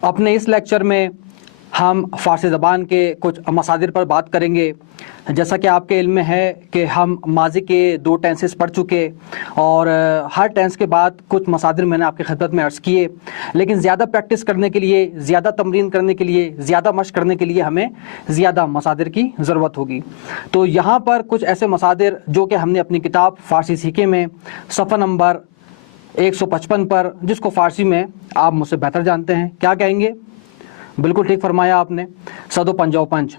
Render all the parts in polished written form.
अपने इस लेक्चर में हम फ़ारसी ज़बान के कुछ मसादिर पर बात करेंगे। जैसा कि आपके इल्म में है कि हम माजी के 2 टेंसेस पढ़ चुके और हर टेंस के बाद कुछ मसादिर मैंने आपकी खिदमत में अर्ज़ किए, लेकिन ज़्यादा प्रैक्टिस करने के लिए, ज़्यादा तमरीन करने के लिए, ज़्यादा मश्क करने के लिए हमें ज़्यादा मसादिर की ज़रूरत होगी। तो यहाँ पर कुछ ऐसे मसादिर जो कि हमने अपनी किताब फ़ारसी सीखे में सफ़ा नंबर 155 पर, जिसको फ़ारसी में आप मुझसे बेहतर जानते हैं, क्या कहेंगे? बिल्कुल ठीक फरमाया आपने, सदो पंजाओ पंच।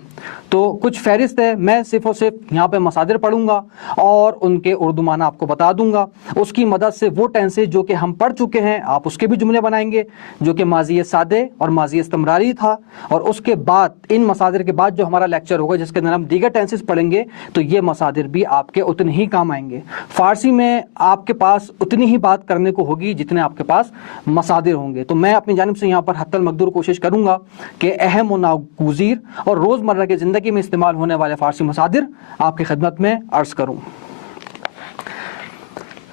तो कुछ फहरिस्त है, मैं सिर्फ और सिर्फ यहाँ पे मसादिर पढ़ूंगा और उनके उर्दू माना आपको बता दूंगा। उसकी मदद से वो टेंसेज जो कि हम पढ़ चुके हैं आप उसके भी जुमले बनाएंगे, जो कि माजी सादे और माजी इस्तमरारी था। और उसके बाद इन मसादिर के बाद जो हमारा लेक्चर होगा जिसके अंदर हम दीगर टेंसेज पढ़ेंगे, तो ये मसादिर भी आपके उतने ही काम आएंगे। फ़ारसी में आपके पास उतनी ही बात करने को होगी जितने आपके पास मसादिर होंगे। तो मैं अपनी जानिब से यहाँ पर हत्तल मकदूर कोशिश करूँगा कि अहम व नागुज़ीर और रोज़मर्रा की ज़िंदगी में इस्तेमाल होने वाले फ़ारसी मसादिर आपकी खिदमत में अर्ज़ करूँ।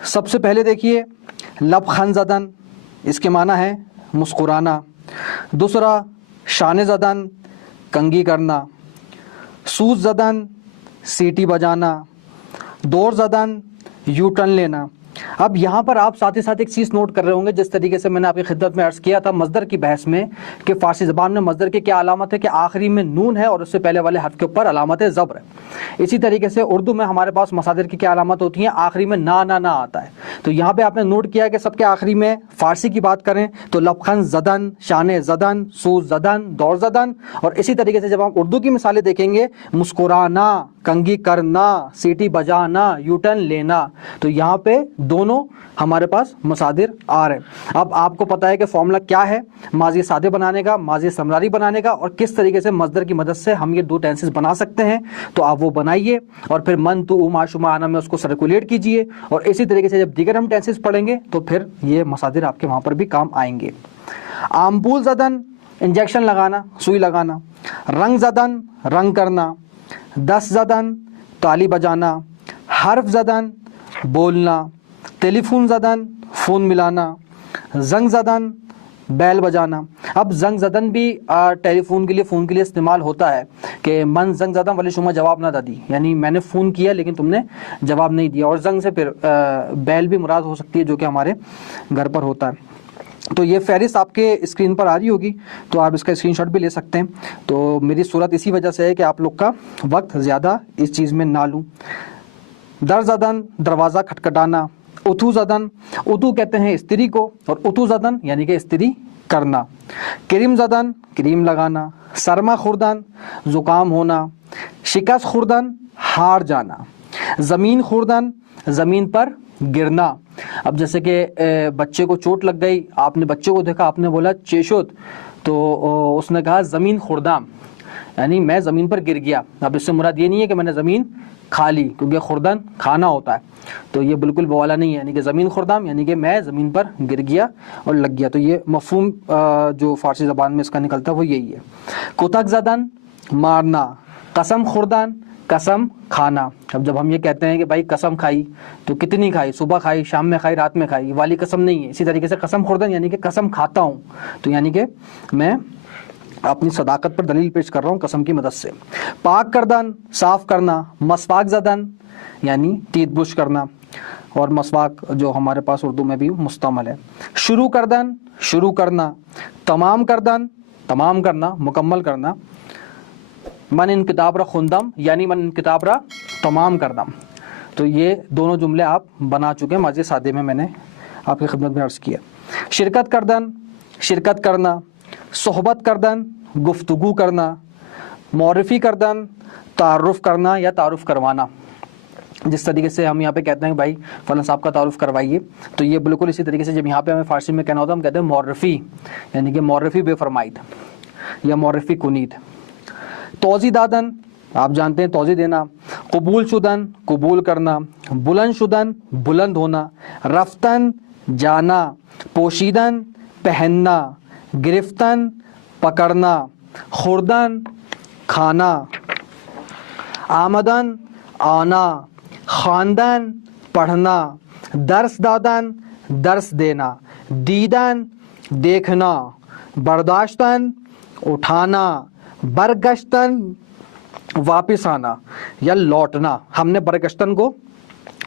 सबसे पहले देखिए, लबखन ज़दन, इसके माना है मुस्कुराना। दूसरा, शान ज़दन, कंगी करना। सूज ज़दन, सीटी बजाना। दौर ज़दन, यू टर्न लेना। अब यहाँ पर आप साथ ही साथ एक चीज़ नोट कर रहे होंगे, जिस तरीके से मैंने आपकी खिदमत में अर्ज़ किया था मज़दर की बहस में कि फ़ारसी ज़बान में मज़दर की क्या अलामत है कि आखिरी में नून है और उससे पहले वाले हर्फ के ऊपर अलामत है ज़ब्र है। इसी तरीके से उर्दू में हमारे पास मसादिर की क्या अलामत होती हैं, आखिरी में ना आता है। तो यहाँ पर आपने नोट किया कि सबके आखिरी में फ़ारसी की बात करें तो लबखन ज़दन, शान ज़दन, सूज ज़दन, दौर ज़दन। और इसी तरीके से जब हम उर्दू की मिसालें देखेंगे, मुस्कुराना, कंगी करना, सीटी बजाना, यू टर्न लेना, तो यहाँ पे दोनों हमारे पास मसादिर आ रहे हैं। अब आपको पता है कि फॉर्मूला क्या है माजी सादे बनाने का, माजी समरारी बनाने का, और किस तरीके से मज़दर की मदद से हम ये 2 टेंसेस बना सकते हैं। तो आप वो बनाइए और फिर मन तो माशुमा आना में उसको सर्कुलेट कीजिए। और इसी तरीके से जब दीगर हम टेंसेस पढ़ेंगे तो फिर ये मसादिर आपके वहाँ पर भी काम आएंगे। आमपूल ज़दन, इंजेक्शन लगाना, सुई लगाना। रंग ज़दन, रंग करना। दस ज़दन, ताली बजाना। हर्फ ज़दन, बोलना। टेलीफोन ज़दन, फ़ोन मिलाना। जंग ज़दन, बैल बजाना। अब जंग ज़दन भी टेलीफोन के लिए, फ़ोन के लिए इस्तेमाल होता है कि मन जंग ज़दन वाली शुमा जवाब ना दी, यानी मैंने फ़ोन किया लेकिन तुमने जवाब नहीं दिया। और जंग से फिर बैल भी मुराद हो सकती है जो कि हमारे घर पर होता है। तो ये फहरिस्त आपके स्क्रीन पर आ रही होगी, तो आप इसका स्क्रीनशॉट भी ले सकते हैं। तो मेरी सूरत इसी वजह से है कि आप लोग का वक्त ज़्यादा इस चीज़ में ना लूँ। दर ज़दन, दरवाज़ा खटखटाना। उतू ज़दन, उतू कहते हैं स्त्री को, और उतू ज़दन यानी कि स्त्री करना। क्रीम ज़दन, क्रीम लगाना। सरमा खुर्दन, ज़ुकाम होना। शिकस्त खुर्दन, हार जाना। ज़मीन खुर्दन, ज़मीन पर गिरना। अब जैसे कि बच्चे को चोट लग गई, आपने बच्चे को देखा, आपने बोला चेशुत, तो उसने कहा ज़मीन खुर्दाम, यानी मैं ज़मीन पर गिर गया। अब इससे मुराद ये नहीं है कि मैंने ज़मीन खा ली, क्योंकि खुर्दन खाना होता है, तो ये बिल्कुल वो वाला नहीं है। यानी कि ज़मीन खुर्दाम यानी कि मैं ज़मीन पर गिर गया और लग गया। तो ये मफ़हूम जो फ़ारसी ज़बान में इसका निकलता है वो यही है। कुतक ज़दन, मारना। कसम खुर्दान, कसम खाना। अब जब हम ये कहते हैं कि भाई कसम खाई, तो कितनी खाई, सुबह खाई, शाम में खाई, रात में खाई, वाली कसम नहीं है। इसी तरीके से कसम खुर्दन यानी कि कसम खाता हूँ, तो यानी कि मैं अपनी सदाकत पर दलील पेश कर रहा हूँ कसम की मदद से। पाक करदन, साफ करना। मसवाक ज़दन यानी टीथ ब्रुश करना, और मसवाक जो हमारे पास उर्दू में भी मुस्तमल है। शुरू करदन, शुरू करना। तमाम करदन, तमाम करना, मुकम्मल करना। मन इन किताब रा खुंदम यानी मन इन किताब रा तमाम करदम। तो ये दोनों जुमले आप बना चुके हैं, माजी सादे में मैंने आपकी खिदमत में अर्ज़ किया। शिरकत करदन, शिरकत करना। सोहबत करदन, गुफ्तगू करना। मौरफ़ी करदन, तारुफ़ करना या तारुफ़ करवाना। जिस तरीके से हम यहाँ पे कहते हैं भाई फलां साहब का तारुफ़ करवाइए, तो ये बिल्कुल इसी तरीके से जब यहाँ पे हमें फ़ारसी में कहना होता है हम कहते हैं मौरफ़ी, यानी कि मौरफ़ी बेफ़रमाइद या मौरफ़ी कुनीद। तोज़ी दादन, आप जानते हैं तोज़ी देना। कबूल शुदन, कबूल करना। बुलंद शुदन, बुलंद होना। रफ्तन, जाना। पोशीदन, पहनना। गिरफ्तन, पकड़ना। खुर्दन, खाना। आमदन, आना। ख़ानदन, पढ़ना। दर्स दादन, दर्स देना। दीदन, देखना। बर्दाश्तन उठाना, बरगश्तन वापस आना या लौटना। हमने बरगश्तन को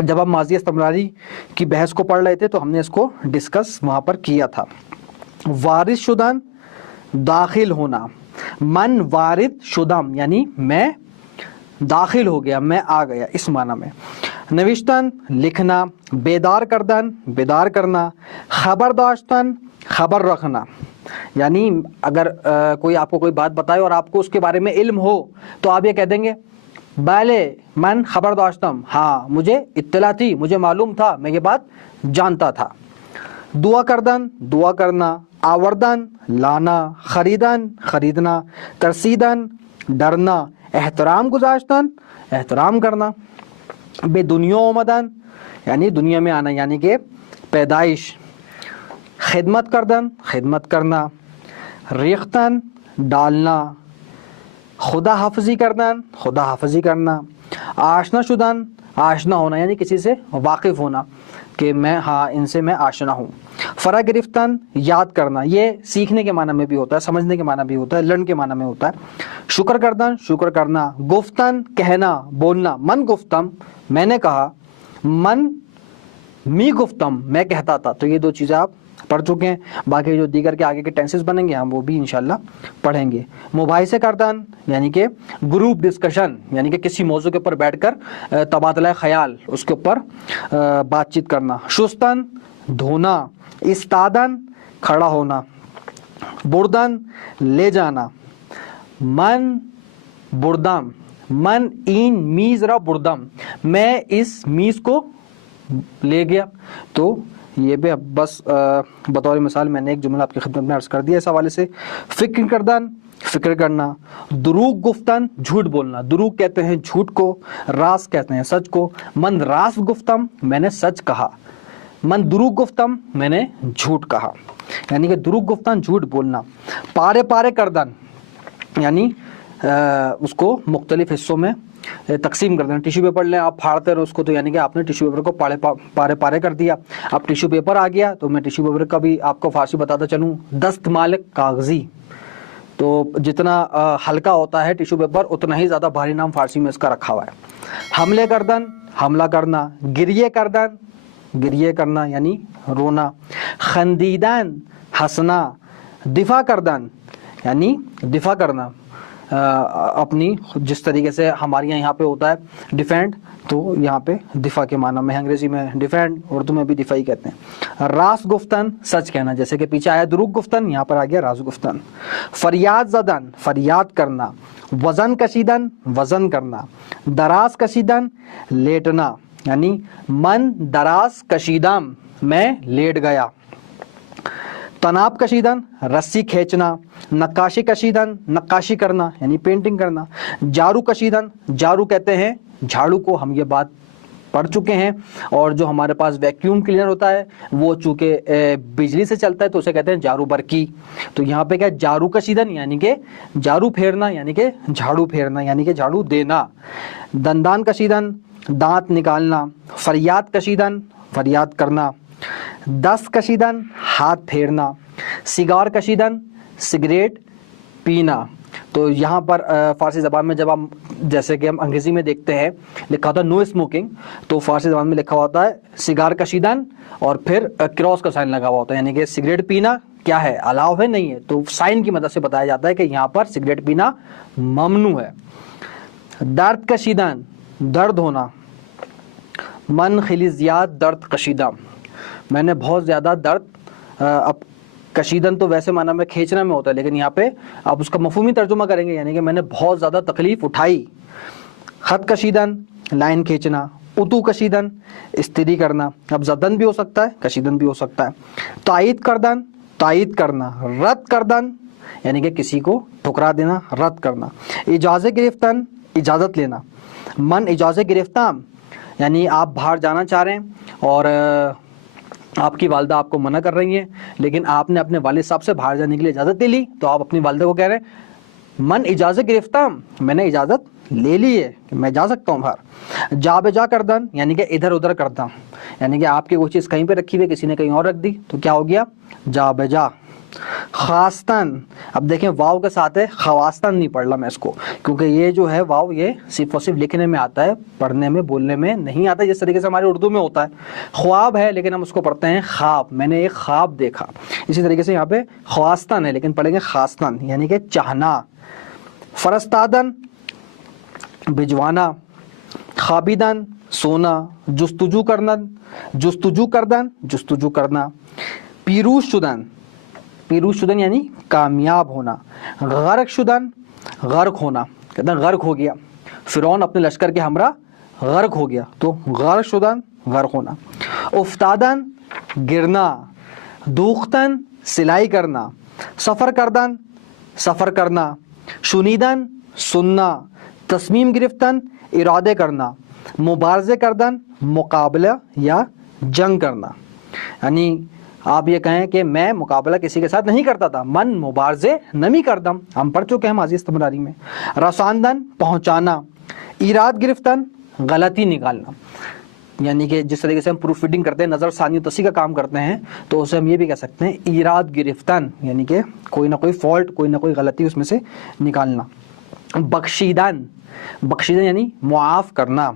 जब हम माजी इस्तिमरारी की बहस को पढ़ रहे थे तो हमने इसको डिस्कस वहाँ पर किया था। वारिस शुदन दाखिल होना, मन वारिद शुदम यानी मैं दाखिल हो गया, मैं आ गया, इस माना में। नविश्तन लिखना, बेदार करदन बेदार करना, खबरदाश्तन खबर रखना यानी अगर कोई आपको कोई बात बताए और आपको उसके बारे में इल्म हो तो आप ये कह देंगे बाले मन खबरदाश्तम, हाँ मुझे इत्तला थी, मुझे मालूम था, मैं ये बात जानता था। दुआ करदन दुआ करना, आवर्दन लाना, खरीदन खरीदना, तरसीदन डरना, एहतराम गुजाश्तन एहतराम करना, बेदुनिया ओमदन यानी दुनिया में आना यानी कि पैदाइश, खिदमत करदन खिदमत करना, रेख्तन डालना, खुदा हाफजी करदन खुदा हाफजी करना, आशना शुदन आशना होना यानी किसी से वाकिफ़ होना कि मैं हाँ इनसे मैं आशना हूँ। फ़रा गिरफ्तन याद करना, ये सीखने के माना में भी होता है, समझने के माना भी होता है, लर्न के माना में होता है। शुक्र करदन शुक्र करना, गुफ्तन कहना बोलना, मन गुफ्तम मैंने कहा, मन मी गुफ्तम मैं कहता था। तो ये दो चीज़ें आप पढ़ चुके हैं, बाकी जो दीगर के आगे के टेंसेस बनेंगे हम वो भी इंशाल्लाह पढ़ेंगे। मुबाहिसे करदन यानी कि ग्रुप डिस्कशन यानी कि किसी मौजू के ऊपर बैठकर तबादला ख्याल उसके ऊपर बातचीत करना। शुस्तन धोना, इस्तादन खड़ा होना, बुर्दन ले जाना, मन बुर्दम मन इन मीज़ रा बुर्दम मैं इस मीज़ को ले गया। तो ये भी अब बस बतौर मिसाल मैंने एक जुमला आपकी खिदमत में अर्ज़ कर दिया इस हवाले से। फ़िक्र करदन फ़िक्र करना, दुरूग गुफ्तन झूठ बोलना, दुरूग कहते हैं झूठ को, रास कहते हैं सच को। मन रास गुफ्तम मैंने सच कहा, मन दुरूग गुफ्तम मैंने झूठ कहा यानी कि दुरूग गुफ्तन झूठ बोलना। पारे पारे करदन यानी उसको मुख्तलिफ हिस्सों में तकसीम कर देना। टिश्यू पेपर लें आप, फाड़ते रहो उसको, तो यानी कि आपने टिश्यू पेपर को पारे पारे कर दिया। अब टिश्यू पेपर आ गया तो मैं टिश्यू पेपर का भी आपको फारसी बताता चलूँ, दस्तमाल कागजी। तो जितना हल्का होता है टिश्यू पेपर उतना ही ज़्यादा भारी नाम फारसी में इसका रखा हुआ है। हमले करदन हमला करना, गिरिए करदन गिरिए करना यानी रोना, खंदीदन हंसना, दिफा करदन यानी दिफा करना अपनी, जिस तरीके से हमारे यहाँ पे होता है डिफेंड, तो यहाँ पे दिफा के माना में, अंग्रेजी में डिफेंड, उर्दू में भी दिफा ही कहते हैं। रास गुफ्तन सच कहना, जैसे कि पीछे आया दुरूग गुफ्तन, यहाँ पर आ गया रास गुफ्तन। फरियाद ज़दन फरियाद करना, वज़न कशीदन वज़न करना, दराज कशीदन लेटना यानी मन दराज कशीदम मैं लेट गया। तनाब कशीदन रस्सी खींचना, नक्काशी कशीदन नक्काशी करना यानी पेंटिंग करना, जारू कशीदन जारू कहते हैं झाड़ू को, हम ये बात पढ़ चुके हैं। और जो हमारे पास वैक्यूम क्लीनर होता है वो चूँकि बिजली से चलता है तो उसे कहते हैं जारू बरकी। तो यहाँ पे क्या जारू कशीदन यानी कि जारू फेरना यानी कि झाड़ू फेरना यानी कि झाड़ू देना। दंदान कशीदन दांत निकालना, फरियाद कशीदन फरियाद करना, दस्त कशीदन हाथ फेरना, सिगार कशीदन सिगरेट पीना। तो यहाँ पर फ़ारसी ज़बान में जब हम, जैसे कि हम अंग्रेज़ी में देखते हैं लिखा होता है नो स्मोकिंग, तो फ़ारसी ज़बान में लिखा होता है सिगार कशीदन और फिर क्रॉस का साइन लगा हुआ होता है यानी कि सिगरेट पीना क्या है, अलाउ है, नहीं है। तो साइन की मदद से बताया जाता है कि यहाँ पर सिगरेट पीना ममनू है। दर्द कशीदन दर्द होना, मन खिलिज़ियात दर्द कशीदा मैंने बहुत ज़्यादा दर्द, अब कशीदन तो वैसे माना में खींचना में होता है, लेकिन यहाँ पे आप उसका मफहूमी तर्जुमा करेंगे यानी कि मैंने बहुत ज़्यादा तकलीफ़ उठाई। ख़त कशीदन लाइन खींचना, उतू कशीदन इस्त्री करना, अब ज़दन भी हो सकता है कशीदन भी हो सकता है। तायद करदन तायद करना, रद्द करदन यानी कि किसी को ठुकरा देना, रद्द करना। इजाज़त गिरफ्तन इजाज़त लेना, मन इजाज़त गिरफ्ताम यानी आप बाहर जाना चाह रहे हैं और आपकी वालदा आपको मना कर रही हैं, लेकिन आपने अपने वालिद साहब से बाहर जाने के लिए इजाज़त ले ली, तो आप अपनी वालदा को कह रहे हैं मन इजाज़त गिरफ्ताम मैंने इजाज़त ले ली है कि मैं जा सकता हूँ बाहर। जा बेजा करदन यानी कि इधर उधर करता, यानी कि आपकी वो चीज़ कहीं पे रखी हुई किसी ने कहीं और रख दी तो क्या हो गया जा बेजा। خواستن، اب دیکھیں واو کے ساتھ ہے خواستن، نہیں پڑھ رہا میں اس کو، کیونکہ یہ جو ہے واو یہ صرف اور صرف لکھنے میں آتا ہے، پڑھنے میں بولنے میں نہیں آتا، جس طریقے سے ہمارے اردو میں ہوتا ہے خواب ہے لیکن ہم اس کو پڑھتے ہیں خواب، میں نے ایک خواب دیکھا، اسی طریقے سے یہاں پہ خواستن ہے لیکن پڑھیں گے خواستن، یعنی کہ چاہنا۔ فرستادن بھجوانا، خوابیدن سونا، جستجو کردن جستجو کرنا، پیروز شدن یعنی کامیاب ہونا، غرق شدن غرق ہونا، کہتے ہیں غرق ہو گیا، فرعون اپنے لشکر کے ہمراہ غرق ہو گیا، تو غرق شدن غرق ہونا۔ افتادن گرنا، دوختن سلائی کرنا، سفر کرنا، شنیدن سننا، تصمیم گرفتن ارادے کرنا، مبارزے کردن مقابلہ یا جنگ کرنا، یعنی آپ یہ کہیں کہ میں مقابلہ کسی کے ساتھ نہیں کرتا تھا، من مبارزے نمی کردم، ہم پڑھ چکے ہیں ماضی استمراری میں۔ رساندن پہنچانا، ایراد گرفتن غلطی نکالنا، یعنی کہ جس طریقے سے ہم پروف ریڈنگ کرتے ہیں، نظر ثانی و تصحیح کا کام کرتے ہیں، تو اسے ہم یہ بھی کہہ سکتے ہیں ایراد گرفتن، یعنی کہ کوئی نہ کوئی فالٹ، کوئی نہ کوئی غلطی اس میں سے نکالنا۔ بخشیدن یعنی معاف کرنا۔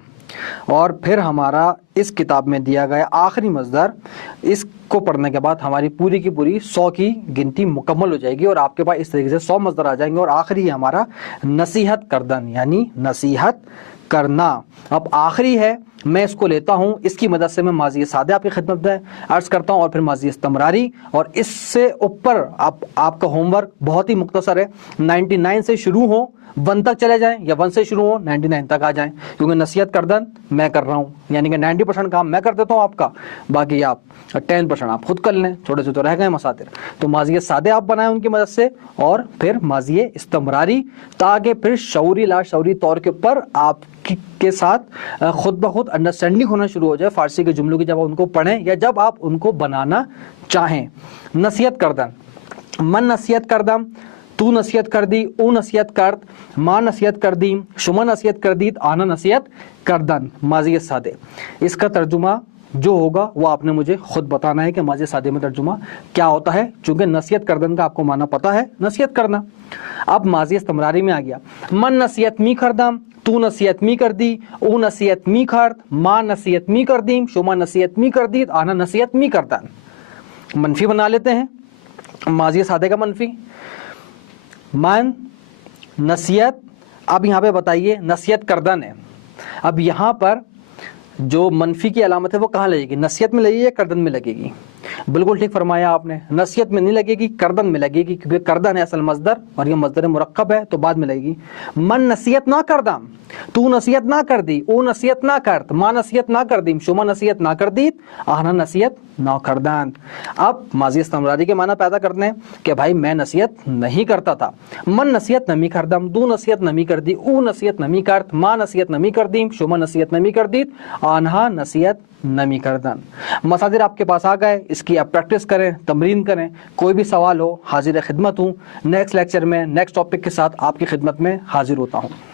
اور پھر ہمارا اس کتاب میں دیا گیا آخری مصدر، اس کو پڑھنے کے بعد ہماری پوری کی پوری 100 کی گنتی مکمل ہو جائے گی اور آپ کے پاس اس طریقے سے 100 مصدر آ جائیں گے، اور آخری ہمارا نصیحت کردن یعنی نصیحت کرنا۔ اب آخری ہے، میں اس کو لیتا ہوں، اس کی مدد سے میں ماضی سادہ آپ کی خدمت میں عرض کرتا ہوں اور پھر ماضی استمراری، اور اس سے اوپر آپ کا ہوم ورک بہت ہی مختصر ہے، 99 سے شروع ہو 1 تک چلے جائیں یا 1 سے شروع ہو 99 تک آ جائیں، کیونکہ نصیحت کردن میں کر رہا ہوں، یعنی کہ 90% کام میں کر دیتا ہوں آپ کا، باقی آپ 10% آپ خود کر لیں، تھوڑے سے تو رہ گئے مساطر، تو ماضی سادے آپ بنائیں ان کی مدد سے، اور پھر ماضی استمراری، تاکہ پھر شعوری لا شعوری طور کے اوپر آپ کے ساتھ خود بخود انڈرسٹینڈنگ ہونا شروع ہو جائے فارسی کے جملوں کی، جب آپ ان کو پڑھیں یا جب آپ ان کو بنانا چاہیں۔ نصیحت کردن، من نصیحت کردم، تو نصیحت کر دی، او نصیحت کرد، ماں نصیحت کر دی، شما نصیحت کر دی، آنا نصیحت کردن، ماضی سادے۔ اس کا ترجمہ جو ہوگا وہ آپ نے مجھے خود بتانا ہے کہ ماضی سادے میں ترجمہ کیا ہوتا ہے، چونکہ نصیحت کردن کا آپ کو معنی پتہ ہے، نصیحت کرنا۔ اب ماضی استمراری میں آ گیا، من نصیحت می کردم، تو نصیحت می کر دی، او نصیحت می کرد، ماں نصیحت می کر دیم، شما نصیحت می کر دی، آنا نصیحت می کردن۔ منفی بنا لیتے ہیں، ماضی سادے کا منفی، من نصیحت، اب یہاں پہ بتائیے نصیحت کردن ہے، اب یہاں پر جو منفی کی علامت ہے وہ کہاں لگے گی، نصیحت میں لگے گی یا کردن میں لگے گی؟ بالکل ٹھیک فرمایا آپ نے، نصیحت میں نہیں لگے گی، کردن میں لگے گی، کیونکہ کردن ہے اصل مصدر اور یہ مصدر مرکب ہے تو بعد میں لگے گی۔ من نصیحت نہ کردم، تو نصیحت نہ کر دی، او نصیحت نہ کرد، ماں نصیحت نہ کر دیم، شما نصیحت نہ کر دیت، آہنا نصیحت نہ کردن۔ اب ماضی استمراری کے معنی پیدا کرتے ہیں کہ بھائی میں نصیحت نہیں کرتا تھا، من نصیحت نمی کردم، دو نصیحت نمی کر دی، او نصیحت نمی کرد، ماں نصیحت نمی کر دیم، شما نصیحت نمی کر دیت، آنہا نصیحت نمی کردن۔ مصادر آپ کے پاس آ گئے، اس کی آپ پریکٹس کریں، تمرین کریں، کوئی بھی سوال ہو حاضر خدمت ہوں، نیکسٹ لیکچر میں نیکسٹ ٹاپک کے ساتھ آپ کی خدمت میں حاضر ہوتا ہوں۔